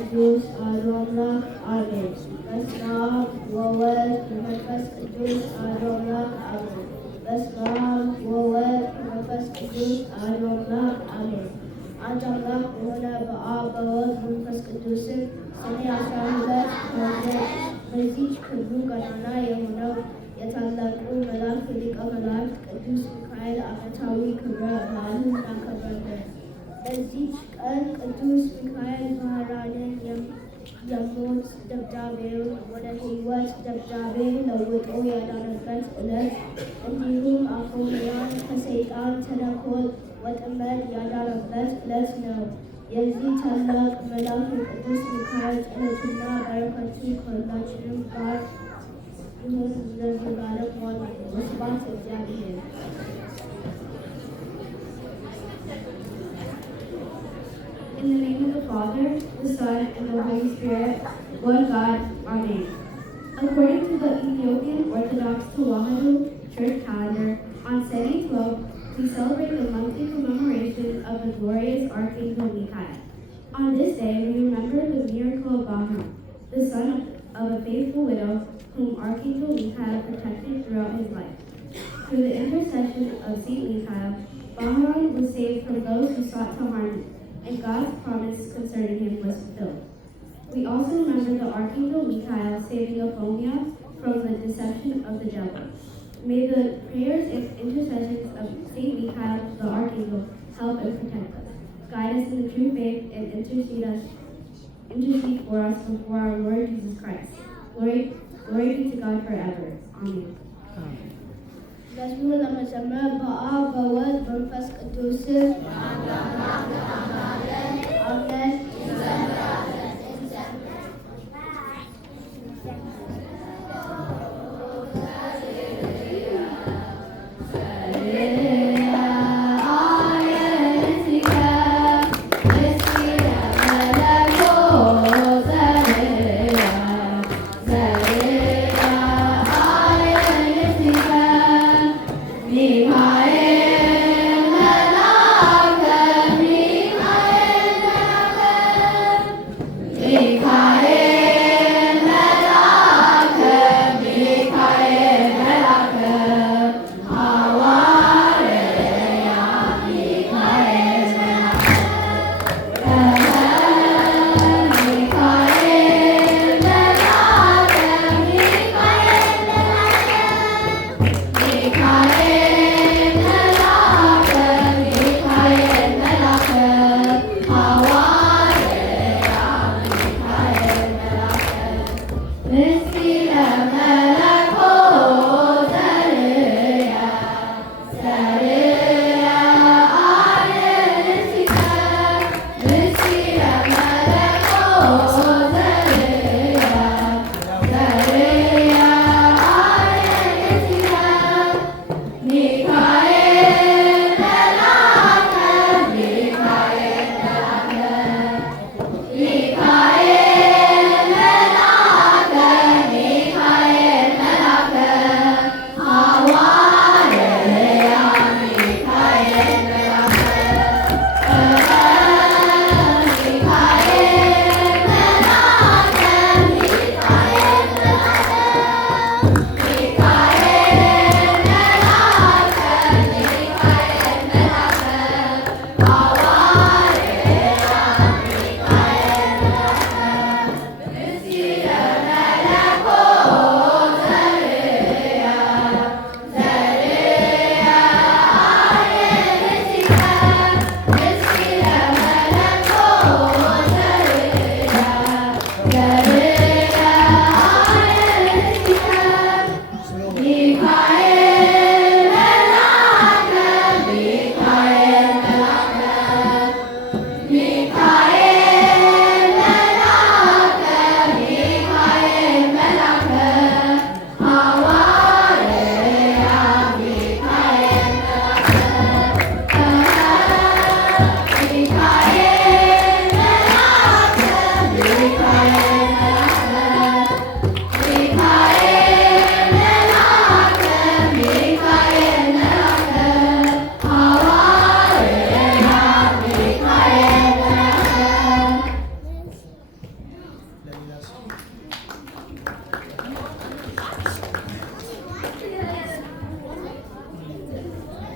ቅዱስ አሐዱ አምላክ አሜን። በስመ አብ ወወልድ ወመንፈስ ቅዱስ አሐዱ አምላክ አሜን። በስመ አብ ወወልድ ወመንፈስ ቅዱስ አሐዱ አምላክ አሜን። አንድ አምላክ በሆነ በአብ በወልድ በመንፈስ ቅዱስ ስም ሰኔ 12 በዚህች ክብሩ ገናና የሆነው የታላቁ መልአክ ሊቀ መላእክት ቅዱስ ሚካኤል ዓመታዊ ክብረ በዓሉን እናከብራለን። በዚህች ቀን ቅዱስ ሚካኤል ባህራንን የሞት ደብዳቤውን ወደ ሕይወት ደብዳቤ ለውጦ ያዳነበት ዕለት፣ እንዲሁም አፎምያን ከሰይጣን ተንኮል ወጥመድ ያዳነበት ዕለት ነው። የዚህ ታላቅ መልአክ የቅዱስ ሚካኤል ጸሎቱና በረከቱ ከሁላችንም ጋር ይሁን ለዘላለም አሜን። ወስብሐት ለእግዚአብሔር። In the name of the Father, the Son, and the Holy Spirit, one God, Amen. According to the Ethiopian Orthodox Tewahedo Church calendar, on Sene 12, we celebrate the monthly commemoration of the glorious Archangel Michael. On this day, we remember the miracle of Bahram, the son of a faithful widow whom Archangel Michael protected throughout his life. Through the intercession of Saint Michael, Bahram was saved from those who sought to harm him, and God's promise concerning him was fulfilled. We also remember the Archangel Michael saving Aphomia from the deception of the devil. May the prayers and intercessions of Saint Michael, the Archangel, help and protect us, guide us in the true faith, and intercede for us before our Lord Jesus Christ. Glory be to God forever. Amen. መዝሙር ለመዘመር በአብ በወልድ በመንፈስ ቅዱስ አሜን። Michael,